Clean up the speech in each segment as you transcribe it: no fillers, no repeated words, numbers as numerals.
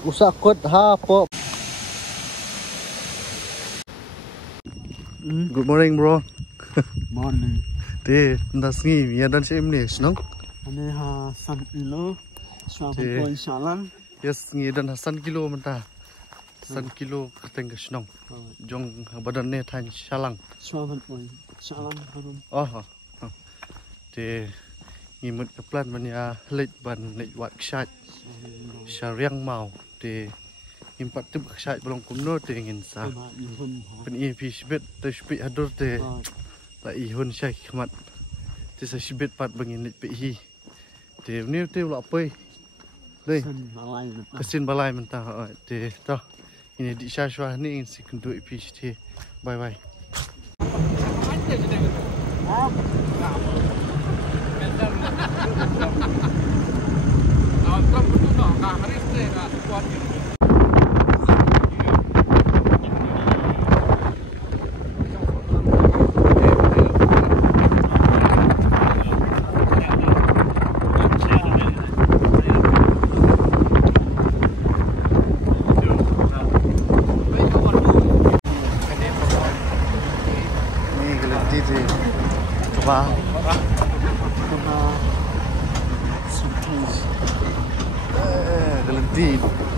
Usakot ha po. Good morning, bro. Morning. Te nasngi ya dan sim ni snong. Ane ha san kilo. Swapan ko insyaallah. Yes ngi dan san kilo menta. San kilo kateng snong. Jong badan ne than shalang. Swapan ko insyaallah harum. Oh. Te ngi mut kaplan man ya leit ban leit wat ksat. Syariang mau te impat tu ksat belum kumno te ngin sa. Pen EP sibet te spi hadur te. La ihun syai khmat. Te sa sibet pat bangin leit pe hi. Te ni te la pai. Đây, kesin balai mentah. Te toh ini di syashwah ni si kundu IPCT. Bye bye.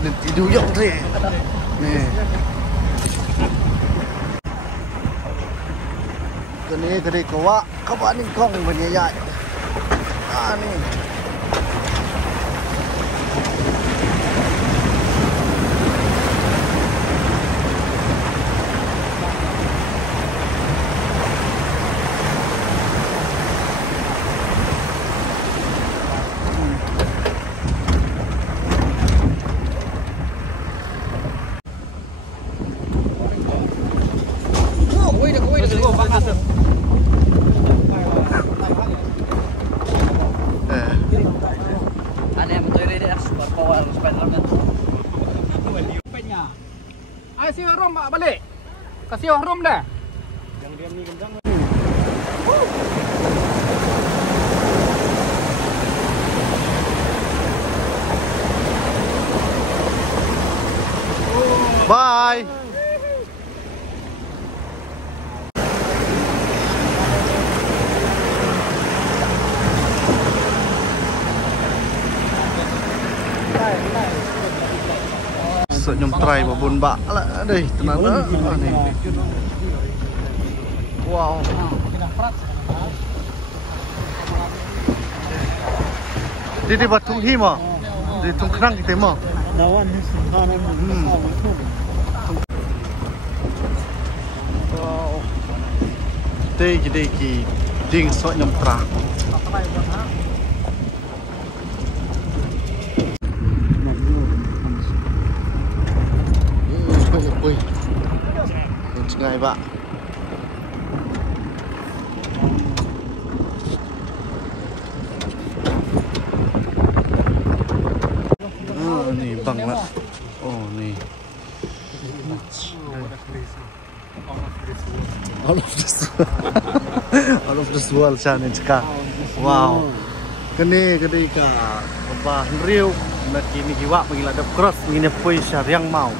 Nanti duyok deh. Nih. Kene kawa ning kong banyayat. Nih. Kasih rom balik. Kasih rom dah. Yang diam ni kencang. Bye. Nyom try babon bak lah deh tenang dah ni. Wow. Di batung hi mah. Di tung kerang kita mah. Dawan ni sekarang Wow. Deki ding sok nyom try. Ui, sungai pak. Ni bang lah. Oh ni. All of this world challenge ka. Wow. Kene ka. Bah riu nak kini giwa bagi ladap cross ngine poi syariang mau.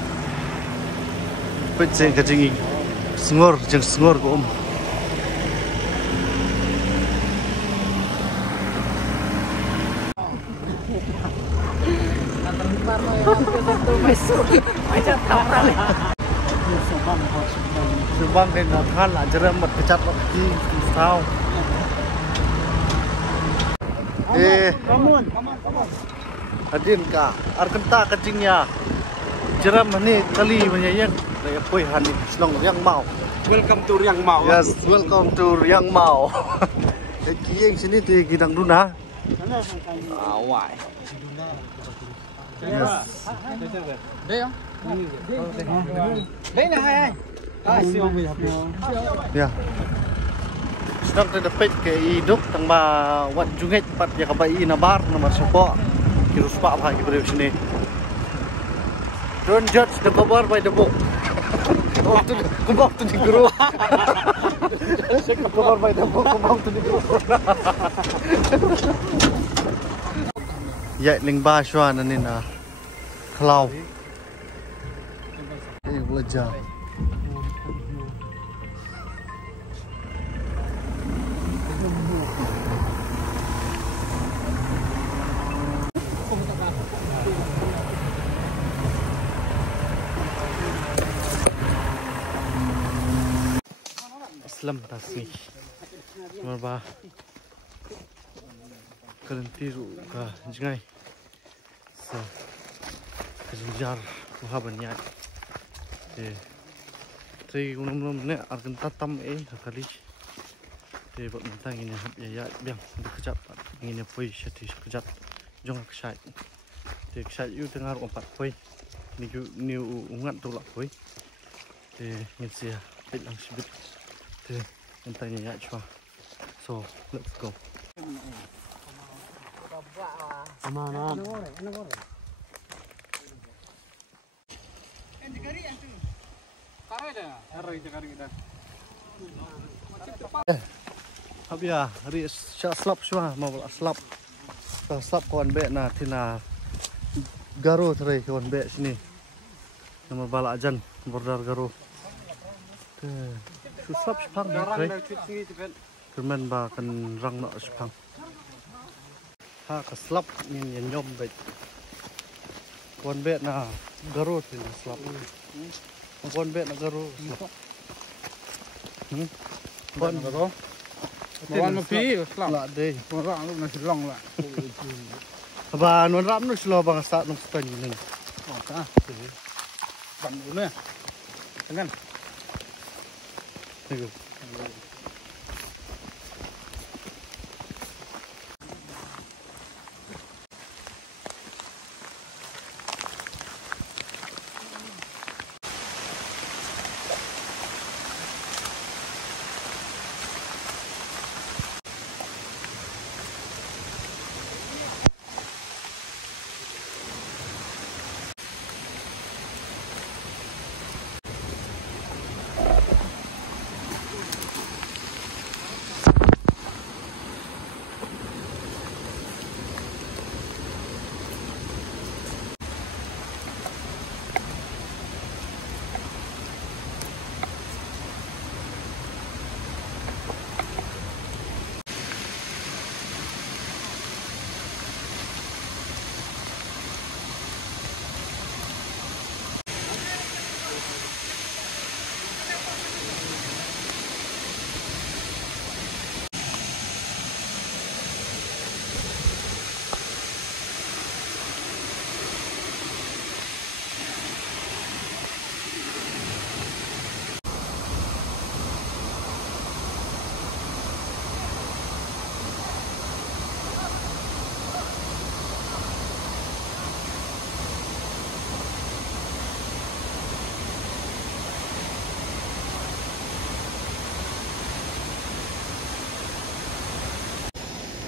Peceng kecing sengor ko Subang dengan kan lah jeremet kecat lagi tahu. Hadin ka arkenta kecingnya jeram ni kali banyak Dari poi hani slong Riang Mau. Welcome to Riang Mau. Yes, welcome to Riang Mau. Kieng sini di Gidang Duna. Awai. Yes. Đây này hai. Ya. Sedang terdapat ke hidup tangba wat junget pat ya kabai nabar nomor sopo. Kirus pak apa ki beri sini. Don't judge the cover by the book. Come to the group. Cover by the book. Come to the group. Ya ling ba shwa na ni na. Palau. Belajar. Islam tasni. Marba. Kelentir ka jengai. So. Kejar kuhabannya. Thì cũng nè ăn cần tát tâm ấy là cái thì bọn mình tăng nhìn hấp ya biang được chặt nhìn phơi sẽ thì chặt trong cái sải thì sải yêu tiếng Ả Rập phơi nhiều ngạn tụ lại phơi thì nhìn xe bị làm gì biết thì mình tăng nhìn cho so let's go Habia, hari slap semua, mau slap kawan be na tina Garo tadi kawan be sini, nama bala ajan bordar Garo. Slap sepang tadi, kerman ba kan rang nak sepang. Ha slap ni nyom be, kawan be na Garo tina slap. Kawan be na Garo slap. Kawan Garo. Kawan mapi, lah deh. orang lu nasi long lah. Ba non ram nu slo bang sta nu sta ni. Oh, ta. Ban dulu ya. Dengan. Tengok.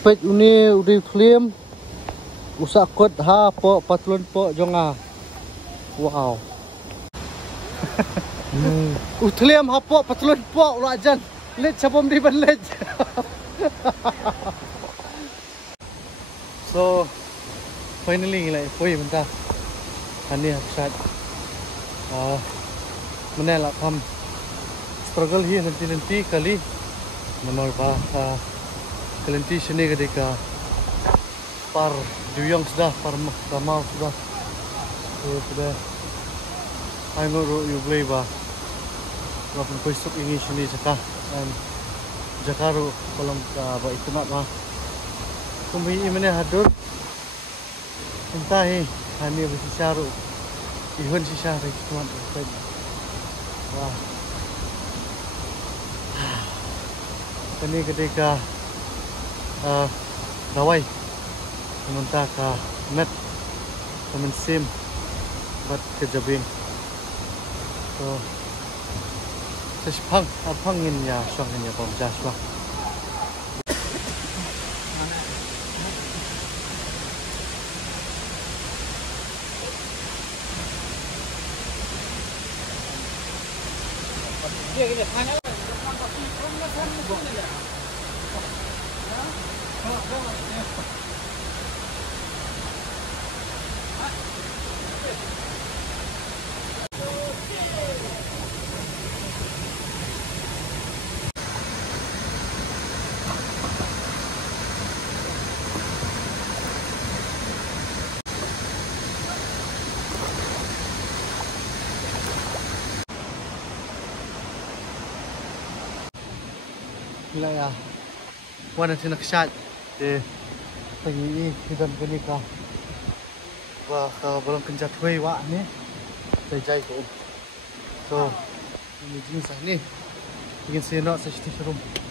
Pet ini udah film usak kot ha po patlon po jonga wow utliam ha po patlon po rajan let sabom di ban let so finally lại poi bentar ani haksat menelak ham struggle hi nanti kali nomor ba Kelenti sini ketika par duyong sudah, par kamal sudah, sudah. Ayo you play ba, walaupun besok ini sini sekah, Jakarta belum ba itu nak ba. Kami ini hadir, entah hani bersiaru, ihun siaru cuma wah. Ini ketika Dawai meminta ke net temen sim buat kejabin so sespang apangin ya soalnya pemjas lah Dia gini, hanya Wilayah Wana Tinakshat di Tangi Hidan Kenika và belum kenjat hui wak ni terjai ko so ini jenis ni ingin saya nak saya room